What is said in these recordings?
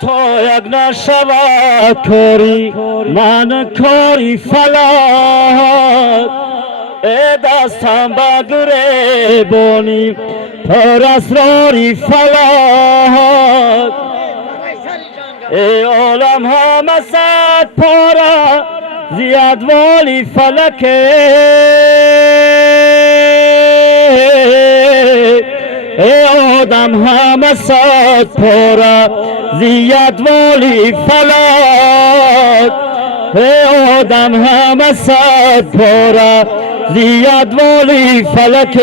تا یک نشود کاری من کاری فلک دستم بگریبانی پر اسراری فلک ای عالم همه صد پاره زیاد والی فلک ای آدم همه صد پاره زیاد والی فلک ای آدم همه صد پاره زیاد والی فلک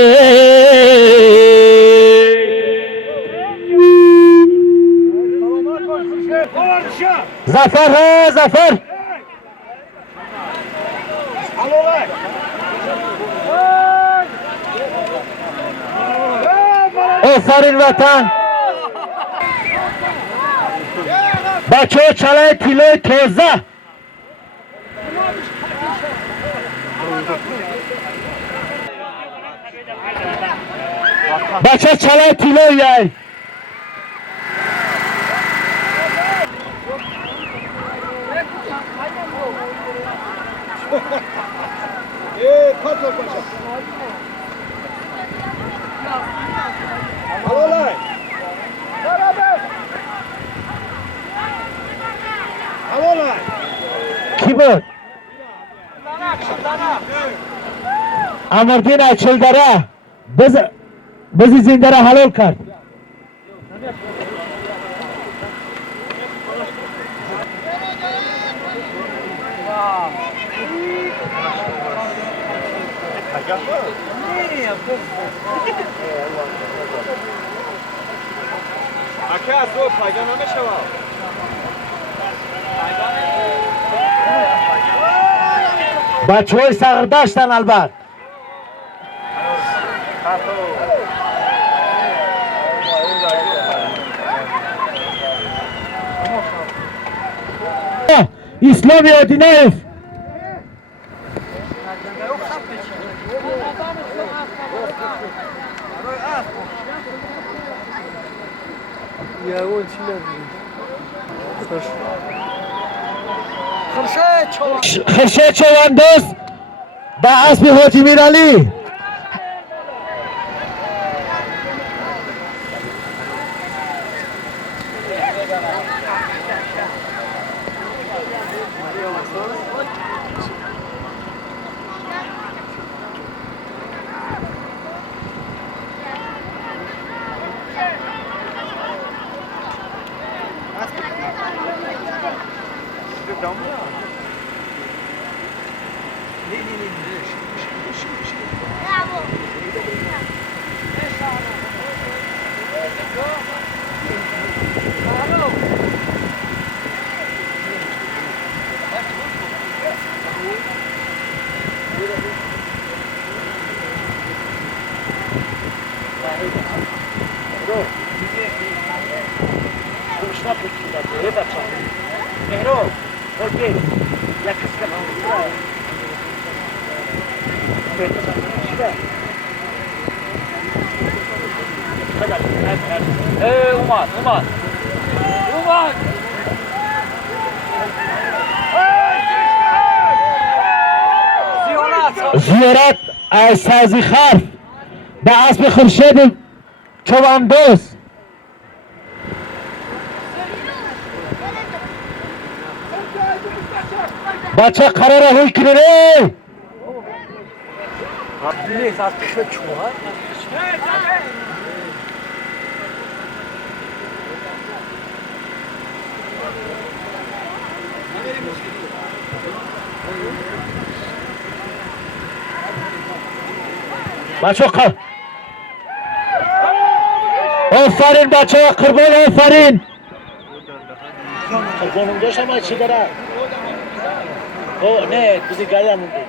ظفر ظفر آفرین وطن بچه ها چلای تیلوی تازه بچه چلای تیلوی یای کی بود؟ امردین اچل داره بزی زنده را حلال کرد اکه از دو پایگاه نمیشه با بچه های صغر داشتن البته اسلامی آدینایف خرشه چواندوز با اسب حاجی میرالی زیارت از سازی خرف به اسب خورشید چواندوز بچه قرار روی کنه بچه ها آفرین بچه ها قربان آفرین قربان داشت همه چی داره نه بزی گاری هم مونده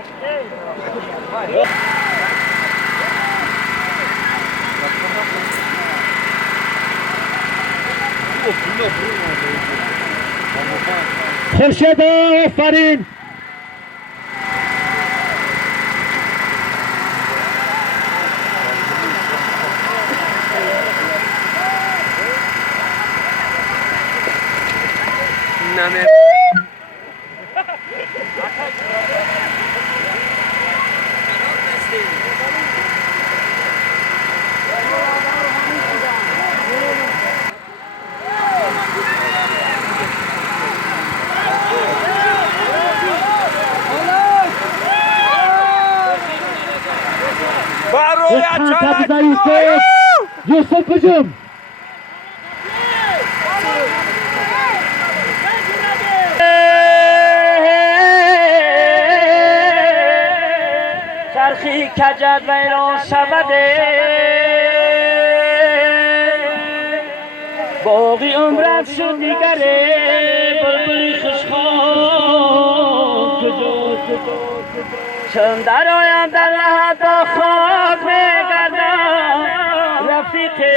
خورشید آفرین نمی یوسف بجم چرخی کجد ویران شوده باقی عمرم شد دیگره بلبلی خوشخواب چون در آیم در لحظه خاک میگردم رفیقه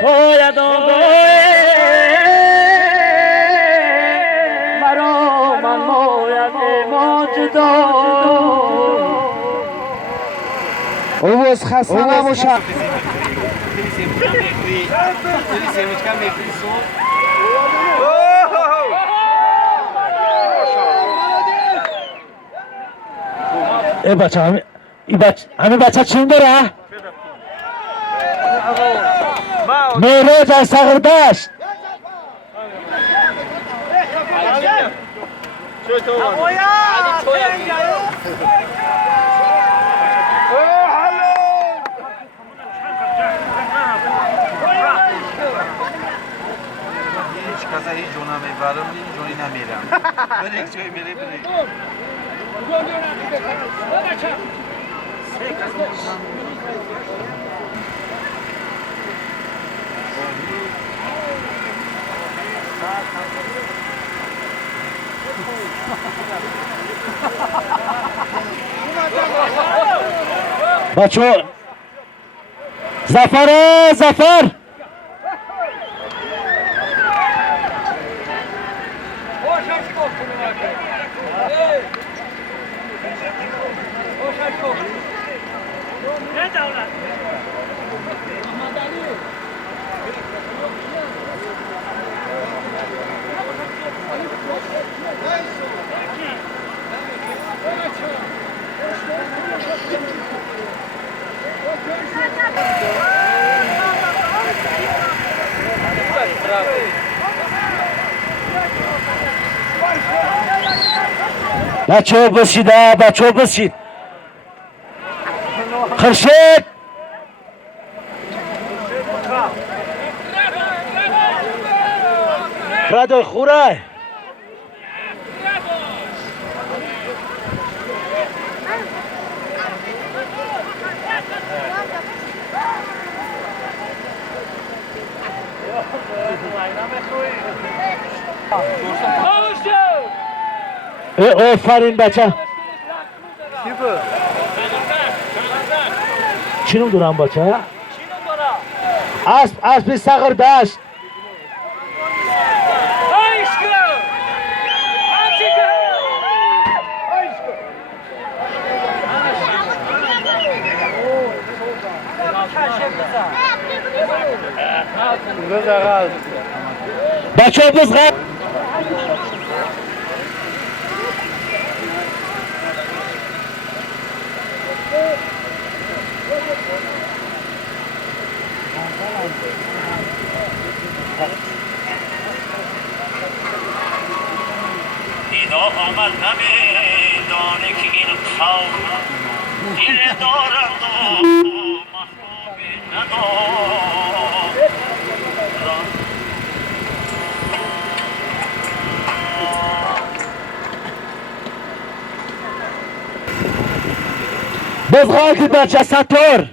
شاید آقای مرا من باید ما جدا اوز خسته نباشم ای بچه همه بچه چون داره؟ مهراج از سغردشت هیچ کسی هیچ جونا میبرم جونی نمیرم من یک جای میره بره بچه زفر بچه بسید خرشید رادو خوره آفرین بچه چینم دارم بچه اسب صغر داشت بچه بزغر اینا آمد نمیدانه که این خواب دل دارند و محبوبی ندارد بزغال که بچه ستار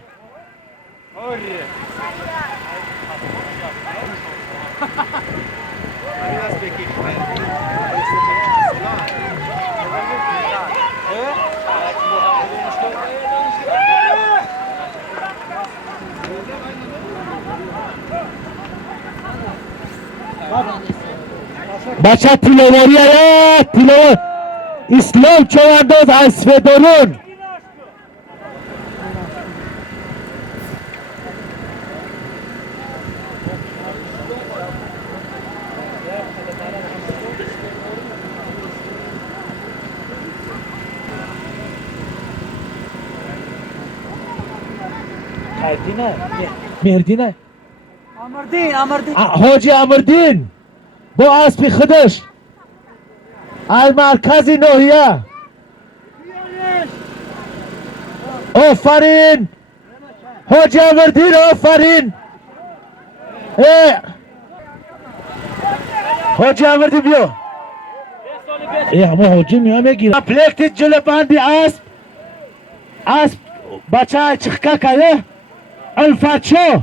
بچه تیلواری آیا اسلام چوانداز از فدرون مهردی نه آمردین حاجی امردین با اسب خودش از مرکز ناحیه. آفرین حاجی امردین، آفرین. حاجی امردین بیا. همه حاجی میام میگیرم پلکت جلو بندی اسب بچه چخکه کرده الفتشو.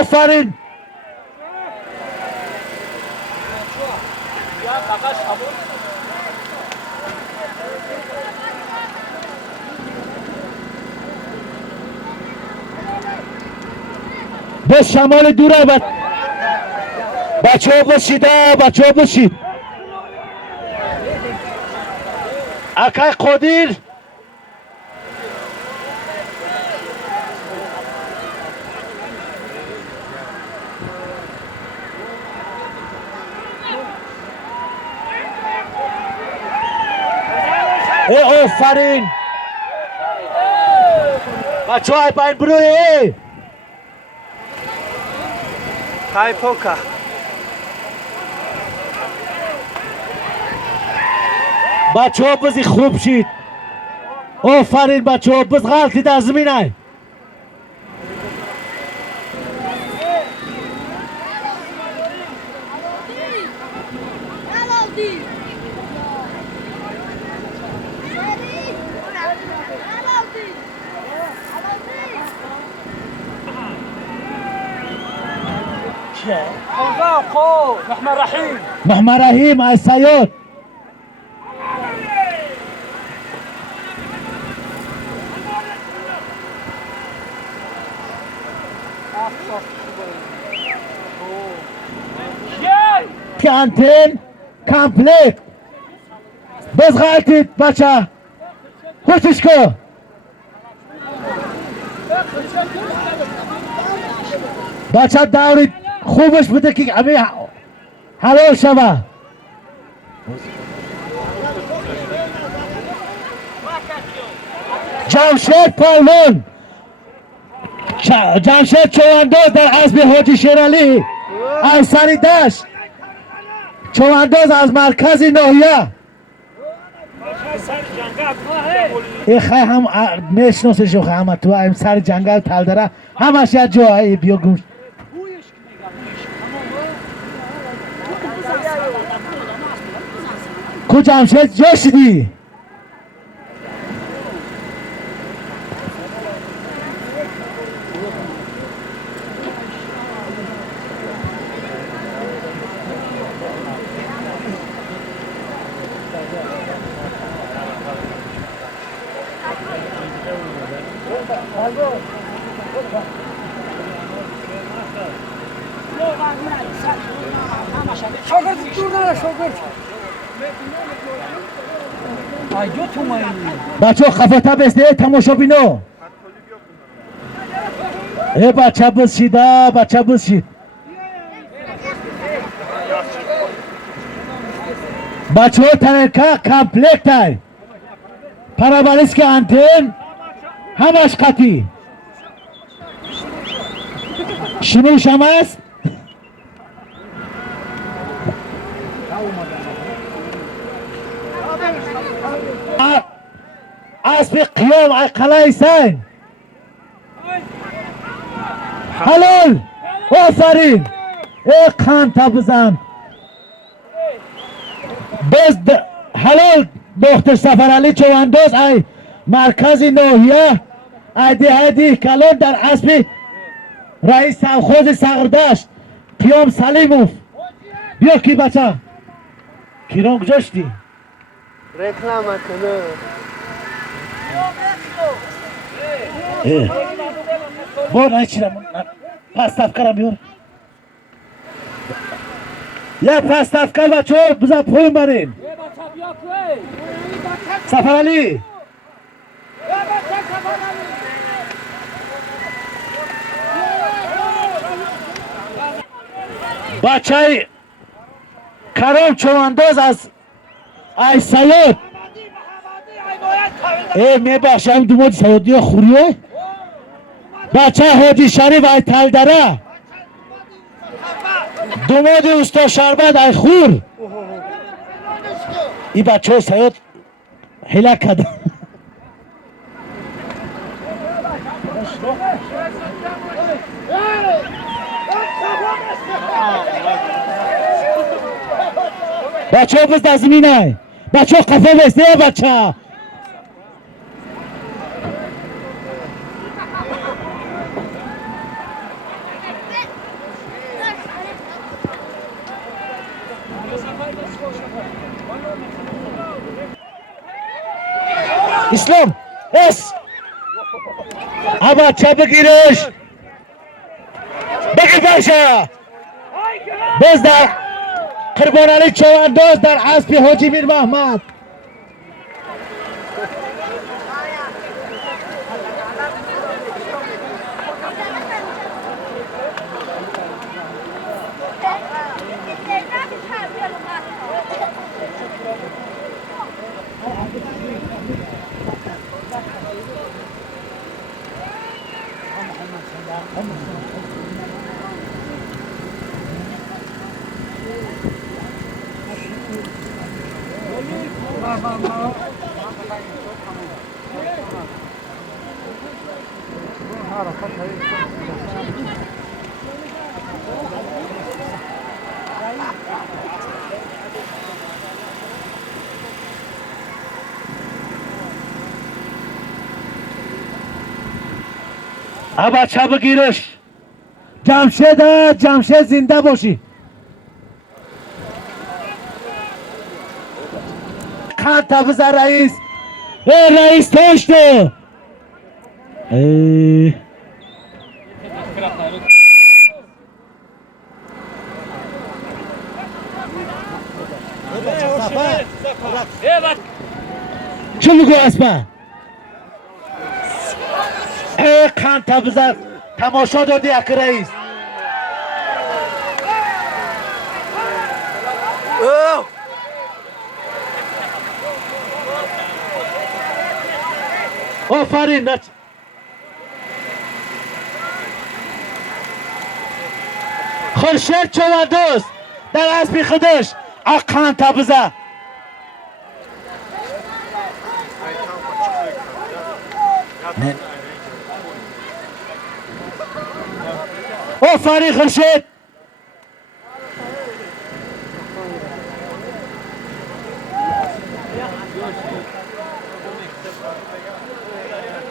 آفرین. بس شمال دوره بچه ها باشید اکای قدیر آفرین. بچه های باید بروی های پوکا بچه ها بزی خوب شید. آفرین بچه ها بز غلطی در زمینه. محمد رحیم از سیاد. که انتن کامپلیت بز غلطید بچه خوشش که بچه دورید خوبش بده که همه حلال شوه. جمشید پالون جمشید چوانداز در اسب حاجی شیرالی از سری دشت. چوانداز از مرکز ناحیه. ای خیلی هم میشناسش همه تو این سر جنگل تلدره همش یه جایی بیا گوش. کجا همشید جا شدی؟ شاگرد دور نره شاگرد آیو تو مایی بچه ها خفته بسته تماشا بینو. ای بچه بسیده بچه بسید بچه ها ترکه کمپلیکت های پرابالیس که انتن همش قطی شنوش هم است. اسب قیام قلعه سین حلال. آفرین. ای قنطه بزن بز حلال دختر سفرعلی چوانداز ای مرکز ناحیه ای دهدی کلان در اسب رئیس سوخوز سغردشت قیام سلیموف. بیا کی بچه کیران گذاشتی رکلام کنه بار نچیرم پس افکارم بیار یه پس افکار بچه ها بزن پویم بریم سفرعلی بچه کرم چوانداز از ای سیاد میبخشم دومود سیادی خوریه بچه حاجی شریف ای تلدره دومود استا شربت ای خور این بچه ها سیاد حیله کده بچه ها بس در زمینه بچه ها قفه بسته بچه ها اسلام اس بچه بگیرش بگیر بچه بس در قربان علی چوانداز در اسب حاجی میر محمد بچه بگیرش جمشید زنده باشی خان تبز رئیس رئیس تشته چه میگو اسمه خان تبز تماشا دادی اک رئیس آفرین خورشید چوانداز در اسب خودش خان تبزه آفرین خورشید